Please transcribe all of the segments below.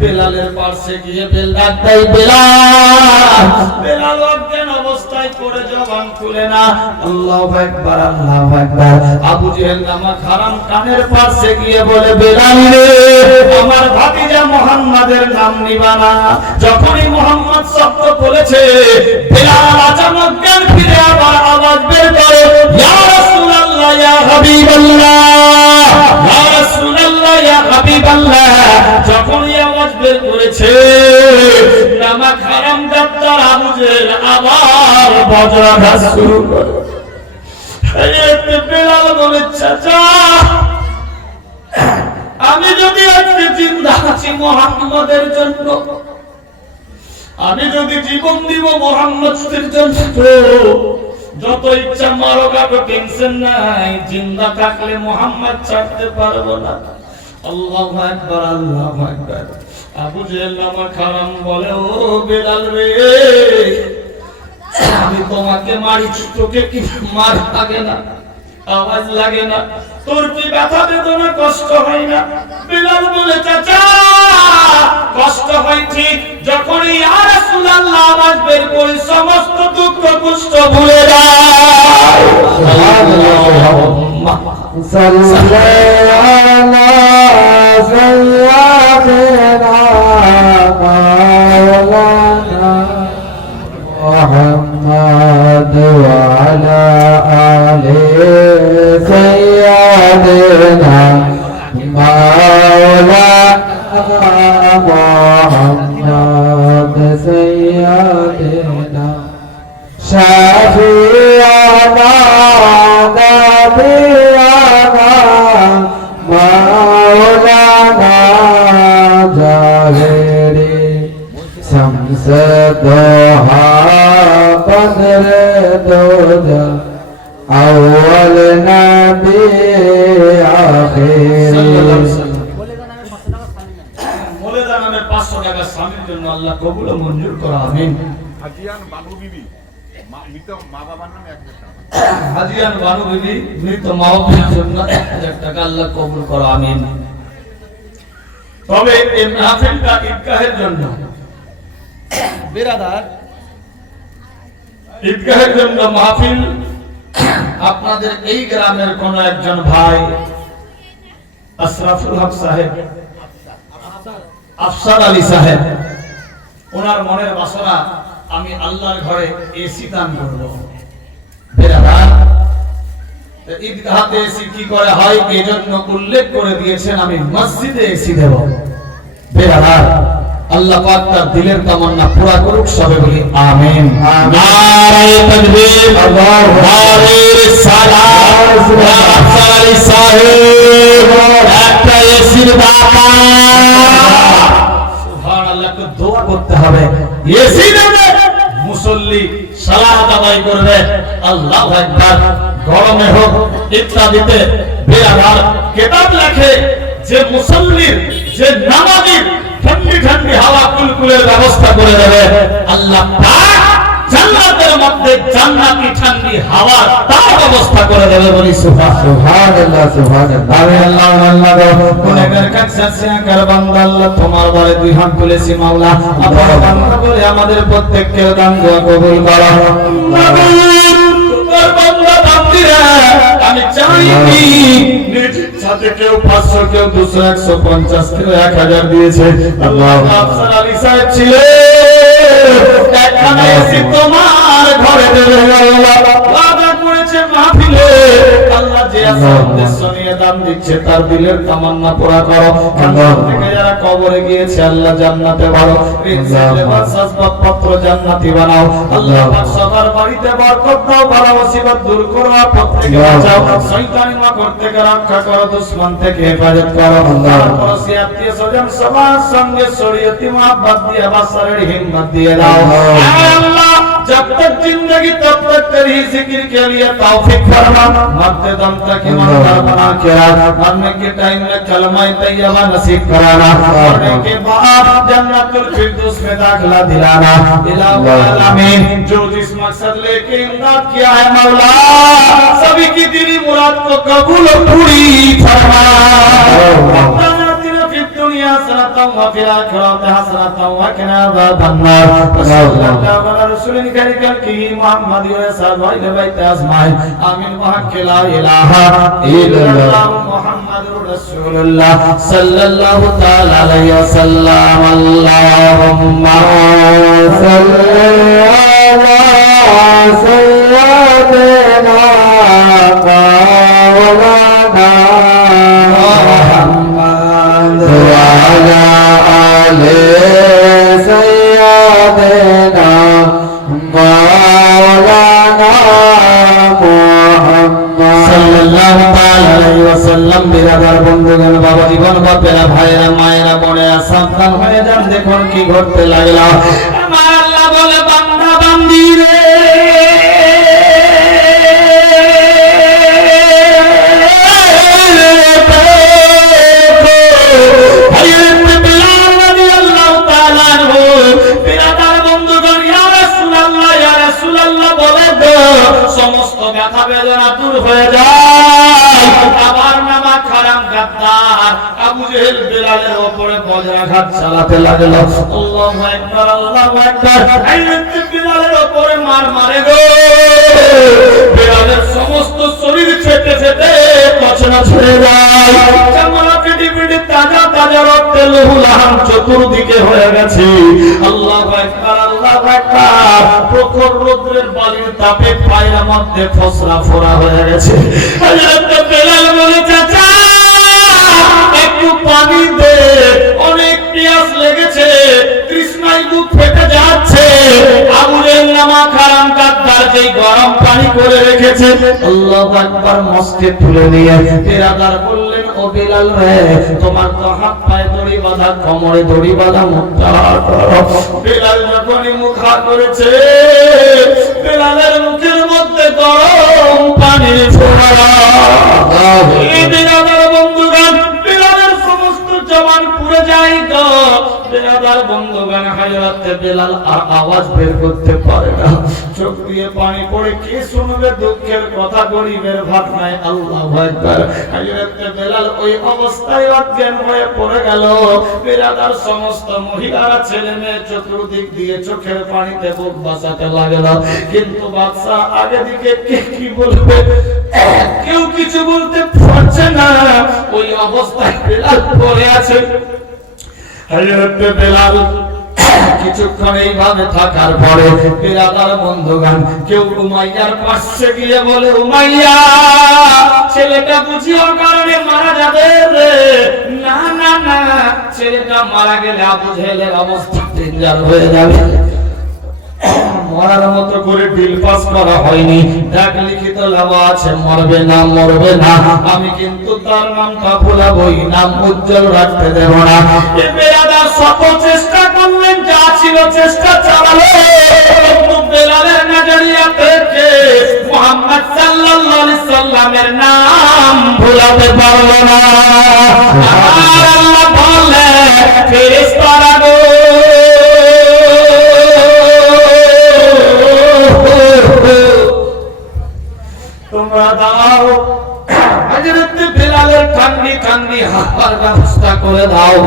বেলালের পাশে গিয়ে বেল ডাক দেয়, বেলাল! বেলাল অজ্ঞান অবস্থায় পড়ে, জবান খুলে না। আল্লাহু আকবার আল্লাহু আকবার! আবু জেহেল নামক হারাম কানের পাশে গিয়ে বলে, বেলাল রে, আমার ভাতিজা মুহাম্মাদের নাম নিবা না। যখনই মুহাম্মদ শব্দ বলেছে, বেলাল আচানক জ্ঞান ফিরে আবার আওয়াজ বের করে। ইয়া রাসূলুল্লাহ হাবিবাল্লাহ। রাসূলুল্লাহ হাবিবাল্লাহ। যখন আওয়াজ বের করেছে নামাক হারাম ডাক্তার আবু জেহেল আবার বজ্রাঘাত শুরু করে। এই বেলাল বলে চাচা আমি যদি আজকে চিন্তা আছি মোহাম্মদের জন্য আমি যদি জীবন দিব মোহাম্মদের জন্য যত ইচ্ছা মারো কাটো টেনশন নাই, জিন্দা থাকলে মোহাম্মদ ছাড়তে পারব না। আল্লাহ একবার আল্লাহ একবার আবু খারাম বলে, ও বেলাল রে, আমি তোমাকে মারি তোকে কি মার লাগে না? আওয়াজ লাগে না। তোর কি ব্যথা বেদনা, কষ্ট হয় না? বিলাল বলে, চাচা কষ্ট হয় ঠিক যখন ইয়া রাসূলুল্লাহ আওয়াজ বের করি সমস্ত দুঃখ কষ্ট ভুলে যায় صل على سيدنا مولانا محمد وعلى آل سيدنا مولانا محمد سيدنا شفيعنا نبينا مولانا جاهري شمس دوها قدر دوجا أول نبي آخر জন্য আল্লাহ কবুল ও মঞ্জুর করো আমিন। হাজিয়ান বানু বিবি মৃত মা বাবার নামে এক হাজিয়ান বানু বিবি মৃত মা বাবার জন্য 1000 টাকা আল্লাহ কবুল করো আমিন। তবে এই মাহফিলটা ঈদগাহের জন্য। বেরাদার ঈদগাহের জন্য মাহফিল আপনাদের এই গ্রামের কোন একজন ভাই আশরাফুল হক সাহেব। আফসার আলী সাহেব। ওনার মনের বাসনা আমি আল্লাহর ঘরে এসি দান করব। ঈদগাহতে এসি কি করে হয় উল্লেখ করে দিয়েছেন আমি মসজিদে এসি দেব। আল্লাহ পাক তার দিলের তামান্না পুরা করুক সবে বলি আমিন। নারায়ে তাকবীর সাহেব একটা এসির দোয়া করতে হবে। এসি দেবে মুসল্লি সালাত আদায় করবে। আল্লাহ গরমে হোক, ইত্যাদিতে বেআবার কেতাব লেখে যে মুসল্লির, যে নামাজির ঠান্ডি ঠান্ডি হাওয়া কুলকুলের ব্যবস্থা করে দেবে। আল্লাহ পাক জান্নাতের মধ্যে জান্নাতি ঠান্ডি হাওয়ার তার ব্যবস্থা করে দেবে বলি সুবহান সুবহানাল্লাহ সুবহানাল্লাহ। আমি আল্লাহ আল্লাহ কার কাছে আছে কার বান্দা আল্লাহ তোমার বলে দুই হাত তুলেছি মাওলা। আমার বান্দা বলে আমাদের প্রত্যেককে দান দোয়া কবুল করো। নবী তোমার বান্দা বান্দিরা আমি চাই কি কেউ দিয়েছে। আল্লাহ আফসার আলী সাহেব ছিলেন। তোমার ঘরে দেবে। আল্লাহ। করেছে মাহফিলে। যে নিয়ে দান দিচ্ছে তার দিলের তামান্না পুরা করো। থেকে যারা কবরে গিয়েছে আল্লাহ জান্নাতে ভালো পত্র জান্নাতি বানাও। আল্লাহ সবার বাড়িতে বরকত দাও ভালো মুসিবত দূর করো আপদ থেকে বাঁচাও। শয়তানি মাকড় থেকে রক্ষা করো দুশমন থেকে হেফাজত করো। তারপর আত্মীয় স্বজন সবার সঙ্গে শরীয়তি মহব্বত দিয়ে বাসারের হিম্মত দিয়ে দাও। আল্লাহ। जब तक ज़िंदगी तब तक तेरी ज़िक्र के लिए तौफीक फरमा। मरते दम तक ईमानदार बना के रख। मरने के टाइम में कलमा तैयबा नसीब कराना। मरने के बाद जन्नतुल फिरदौस में दाखिला दिलाना। इलाही आमीन। जो जिस मकसद लेके इमदाद किया है मौला सभी की दिली मुराद को कबूल और पूरी फरमा। حسنة وفي الآخرة حسنة وقنا عذاب النار وصلى الله على رسول كريم كلكه محمد وسلم وإلى بيت أسماء آمين وحق لا إله إلا الله محمد رسول الله صلى الله تعالى عليه وسلم اللهم صل على سيدنا مولانا বজ্রাঘাত চালাতে লাগল মার মারে গো। সমস্ত শরীর ছেটে ছেটে ছেড়ে যায়। চতুর্দিকে হয়ে গেছে। আল্লাহ প্রখর রৌদ্রের বালির তাপে পায়ের মধ্যে ফসরা ফোরা হয়ে গেছে। একটু পানি দে। অনেক পিয়াস লেগেছে, তৃষ্ণায় বুক ফেটে যাচ্ছে। আগুনের নামা খারাম কাদ্দার যেই গরম পানি করে রেখেছে। আল্লাহু আকবার মস্কে তুলে নিয়ে পেরাদার বললেন, ও বিলাল রে, তোমার তো হাত পায়ে দড়ি বাঁধা, কোমরে দড়ি বাঁধা মুখটা বিলাল যখনই মুখ হার করেছে বিলালের মুখের মধ্যে গরম পানির ফোঁড়া এই বন্ধুগান হাজরাতে বেলাল আর আওয়াজ বের করতে পারে না। চোখ দিয়ে পানি পড়ে কে শুনবে? দুঃখের কথা, গরিবের ভাত নাই আল্লাহ একবার হাজরাতে বেলাল ওই অবস্থায় অজ্ঞান হয়ে পড়ে গেল। বেলাদার সমস্ত মহিলারা, ছেলে মেয়ে চতুর্দিক দিয়ে চোখের পানিতে বুক বাঁচাতে লাগল। কিন্তু বাদশা আগে দিকে কে কি বলবে? কেউ কিছু বলতে পারছে না। ওই অবস্থায় বেলাল পড়ে আছে। হযরত বেলাল কিছুক্ষণ এইভাবে থাকার পরে বিরাদার বন্ধুগান, কেউ উমাইয়ার পাশে গিয়ে বলে, উমাইয়া, ছেলেটা বুঝিও কারণে মারা যাবে না না না, ছেলেটা মারা গেলে আবু জেহেলের অবস্থা ডেঞ্জার হয়ে যাবে। মরার মতো করে বিল পাস করা হয়নি। ডাক লিখিত লেওয়া আছে, মরবে না মরবে না। আমি কিন্তু তার নামটা ভুলাবই নাম উজ্জ্বল রাখতে দেব না। শত চেষ্টা করলেন, যা ছিল চেষ্টা চালালো। নাম ভুলাতে পারল না। বলে হাওয়ার ব্যবস্থা করে দাও।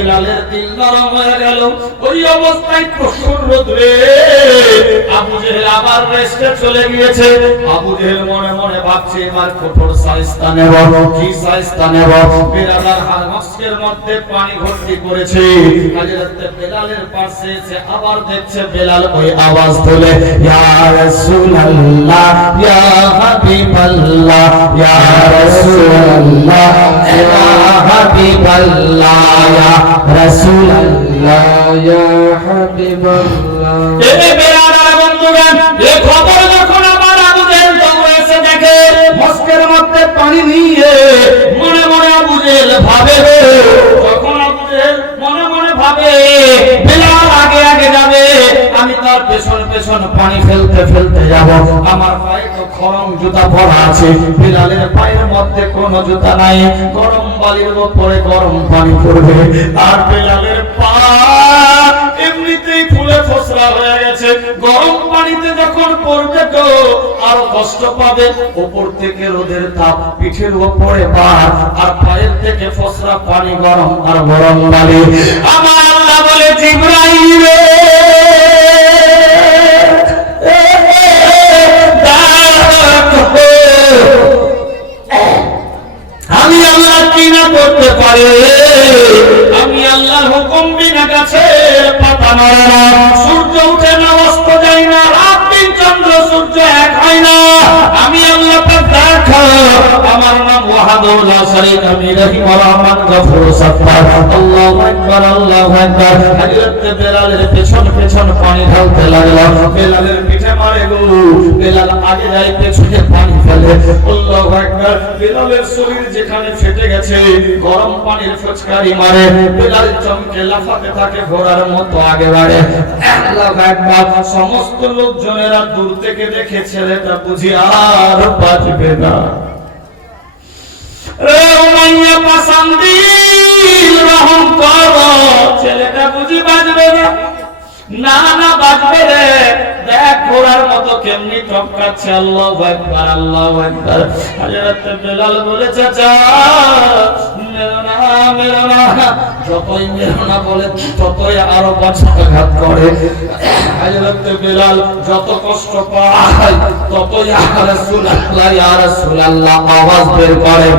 বেলাল ওই পানি ভর্তি করেছে। বেলালের পাশে আবার দেখছে বেলাল আওয়াজ তোলে ইয়া হাবিবাল্লাহ ইয়া রাসূলুল্লাহ ইয়া হাবিবাল্লাহ ইয়া রাসূলুল্লাহ ইয়া হাবিবাল্লাহ এ বেরাদার বন্ধুগণ এ পেছন পানি ফেলতে ফেলতে যাব। আমার পায়ে তো খরম জুতা পরা আছে। বিলালের পায়ের মধ্যে কোনো জুতা নাই। গরম বালির উপরে গরম পানি পড়বে। আর বিলালের পা এমনিতেই ফুলে ফসরা হয়ে গেছে। গরম পানিতে যখন পড়বে তো আরও কষ্ট পাবে। উপর থেকে রোদের তাপ পিঠের উপরে বার। আর পায়ের থেকে ফসরা পানি গরম আর গরম লাগে আমার আল্লাহ বলে, জিব্রাইল ওয়াহাদুল লা শারীক আমি রহিম রহমান গফুর সত্তার আল্লাহু আকবার আল্লাহু আকবার। হযরত বেলালের পেছন পেছন পানি ঢালতে লাগল। বেলালের পিঠে মারে গো। বেলাল আগে যায় পেছনে পানি ফেলে। আল্লাহু আকবার, বেলালের শরীর যেখানে ফেটে গেছে, গরম পানির ফুচকারি মারে। বেলাল চমকে লাফাতে থাকে, ঘোড়ার মতো আগে বাড়ে। আল্লাহু আকবার, সমস্ত লোকজনেরা দূর থেকে দেখে ছেলেটা বুঝি আর বাঁচবে না। রহম কর। ছেলেটা বুঝি বাঁচবে না না না রে। দেখ, ঘোড়ার মতো কেমনি টপকাচ্ছে আল্লাহ একবার আল্লাহ একবার বলে চাচা যতই বলে, ততই আরও করে। বেলাল যত কষ্ট পায়, ততই আর আওয়াজ বের করে।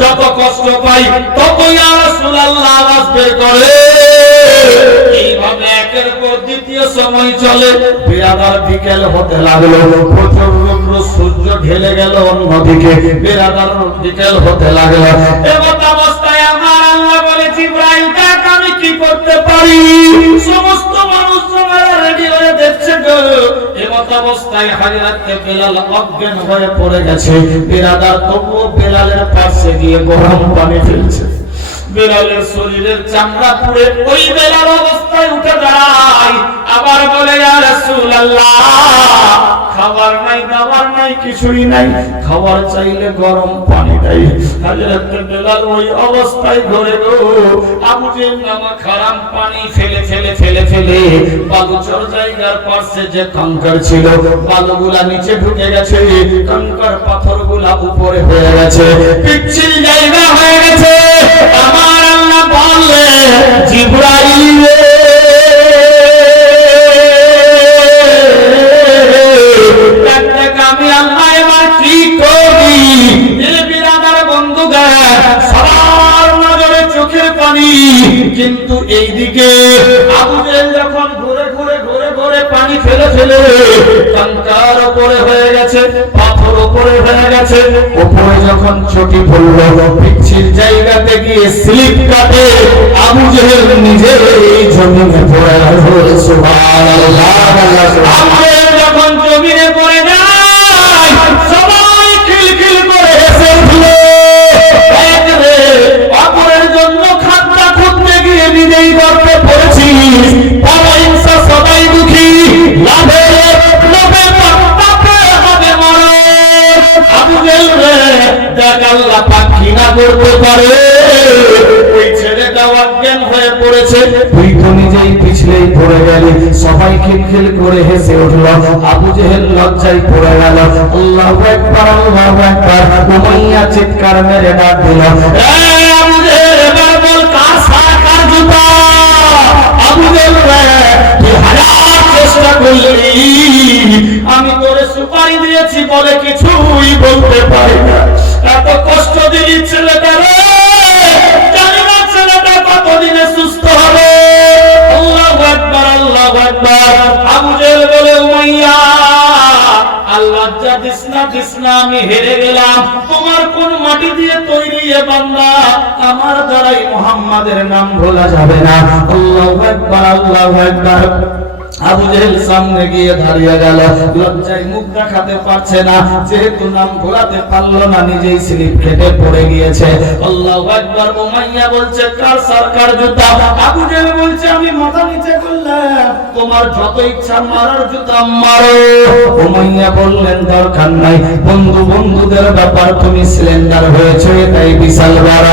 যত কষ্ট পাই তত রাসূলুল্লাহ আওয়াজ বের করে। একের পর দ্বিতীয় সময় চলে বিরাদার বিকেল হতে লাগল। সূর্য ঢেলে গেল অন্যদিকে বিরাদার বিকেল হতে লাগল। এমন অবস্থায় আমার আল্লাহ বলে, জিব্রাইল দেখ, আমি কি করতে পারি? সমস্ত মানুষ রেডি হয়ে দেখছে গো। অবস্থায় অজ্ঞান হয়ে পড়ে গেছে। গিয়ে গরম পানি ফেলছে। শরীরের চামড়া পুড়ে ওই বেলাল অবস্থায় উঠে দাঁড়ায়। আবার বলে, ইয়া রাসূলুল্লাহ খাবার নাই, দাবার নাই, কিছুই নাই। খাবার চাইলে গরম পানি দেয়। বেলাল ওই অবস্থায় ঘরে গো আবু নামা খারাম পানি ফেলে ফেলে ফেলে ফেলে। বালুচর জায়গার পাশে যে কঙ্কর ছিল, বালুগুলা নিচে ঢুকে গেছে। কঙ্কর পাথরগুলা উপরে হয়ে গেছে। পিচ্ছিল জায়গা হয়ে গেছে। কিন্তু এইদিকে আবু জেহেল যখন ঘুরে ঘুরে ঘুরে ঘুরে পানি ফেলে ফেলে কঙ্কার উপরে হয়ে গেছে পাথর উপরে হয়ে গেছে উপরে যখন চটি পড়ল পিচ্ছিল জায়গাতে গিয়ে স্লিপ কাটে আবু জেহেল নিজের জমিনে পড়ে। সুবহানাল্লাহ আবু ঘৃণা করতে পারে ওই ছেলেটা অজ্ঞান হয়ে পড়েছে। তুই তো নিজেই পিছলেই পড়ে গেলি। সবাই খিলখিল করে হেসে উঠল। আবু জেহেল লজ্জায় পড়ে গেল। আল্লাহু আকবার আল্লাহু আকবার উমাইয়া চিৎকার মেরে ডাক দিল। আবু জেহেল এবার বল কার সার কার জুতা? আবু জেহেল রে তুই হাজার চেষ্টা করলি। আমি তোরে সুপারি দিয়েছি বলে কিছুই বলতে পারি না। এত কষ্ট দিলি ছেলেটা রে জানি না ছেলেটা কতদিনে সুস্থ হবে। আল্লাহু আকবার আল্লাহু আকবার। আবু জেহেল বলে, উমাইয়া আমি হেরে গেলাম। তোমার কোন মাটি দিয়ে তৈরি আমার দ্বারাই মুহাম্মাদের নাম ভোলা যাবে না। আল্লাহু আকবার আল্লাহু আকবার। আবু জেহেল সামনে গিয়ে দাঁড়িয়ে গেল। লজ্জায় মুখ দেখাতে পারছে না, যেহেতু নাম না, নিজেই স্লিপ কেটে পড়ে গিয়েছে। আল্লাহু উমাইয়া বলছে, কার সরকার জুতা? আবু জেহেল বলছে, আমি মাথা নিচে করলাম। তোমার যত ইচ্ছা মারার জুতা মারো। বললেন, দরকার নাই। বন্ধু, বন্ধুদের ব্যাপার তুমি সিলিন্ডার হয়েছে তাই বিশাল বড়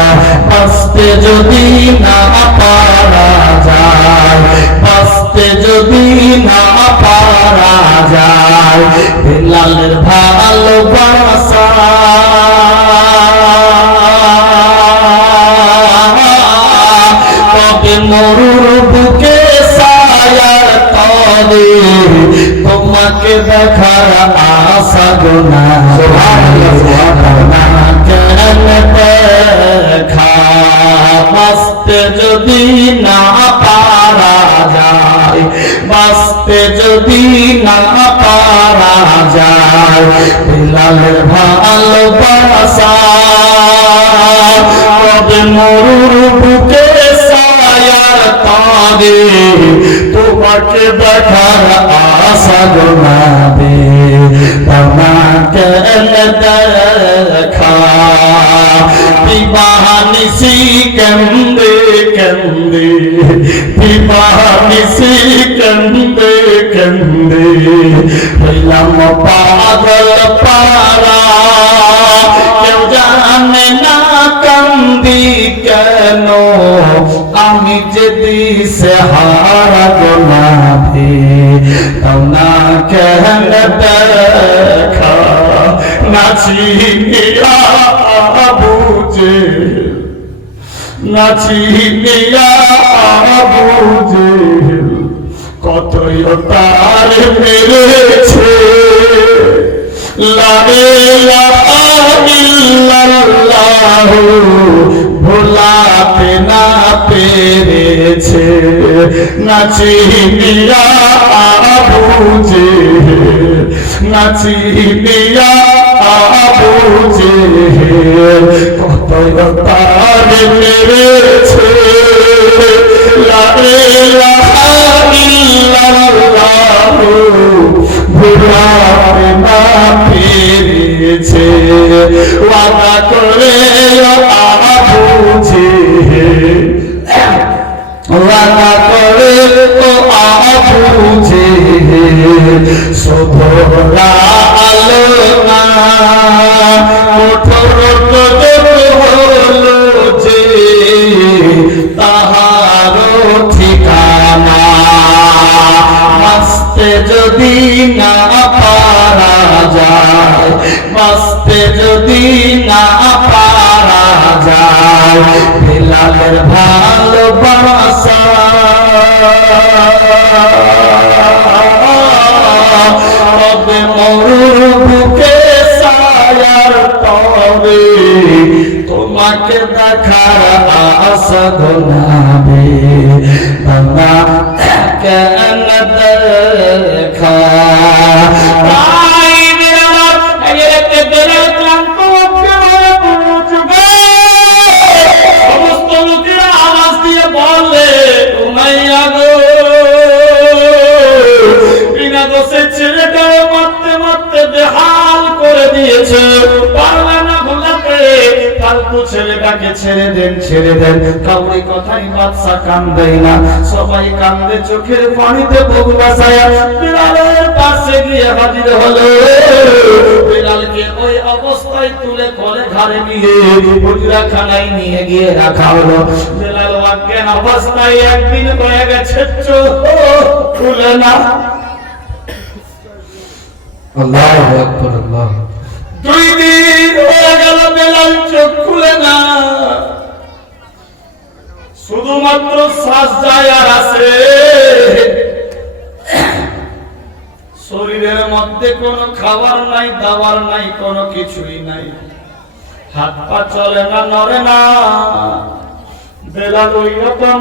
যদি না পারা যায় বাঁচতে যদি না পারা যায় বেলালের ভালোবাসা। তবে মরুর বুকে সায়ার তবে তোমাকে দেখার আশা গোনা কেন দেখা যদি না বাঁচতে যদি না পারা যায় বিলালের ভালোবাসা তবে মরুর বুকে সায়ার তবে তোমাকে দেখার আশা গোনাবে তোমাকে দেখা। বিবাহানিসি কেন্দে কেন্দে বিবাহানিসি কেন্দে কেন্দে হইলাম পাগল পারা আমি যে দিশে হারা তাও না কেন দেখা? নাচি বুঝে। নাচি বুঝে। কতই তার মেরেছে। লা ইলাহা ইল্লাল্লাহ ভোলাতে না পেরেছে নাচিনিয়া বুঝে নাচিনিয়া বুঝে কত তার মেরেছে। লা ইলাহা ইল্লাল্লাহ ভুলাতে না পেরেছে। ওয়াদা করে বুঝে ওয়াদা করে তো বুঝে শোভরা আলোনা কঠোর কঠোর সায়ার তবে তোমাকে দেখার আশা গোনাবে বাদশা কান দেয় না সবাই কান্দে চোখের পানিতে বুক বাসায়া বিড়ালের পাশে গিয়ে হাজির হলো। বিড়ালকে ওই অবস্থায় তুলে কোলে ঘাড়ে নিয়ে হুজরাখানায় নিয়ে গিয়ে রাখা হলো। বিড়াল অজ্ঞান অবস্থায় একদিন হয়ে গেছে চোখ খুলে না। আল্লাহু আকবার আল্লাহ দুই দিন হয়ে গেল বেলাল চোখ খুলে না। শুধুমাত্র শ্বাস যায় আর আসে। শরীরের মধ্যে কোনো খাবার নাই, দাবার নাই, কোনো কিছুই নাই। হাত পা চলে না, নড়ে না। বেলা ওই রকম।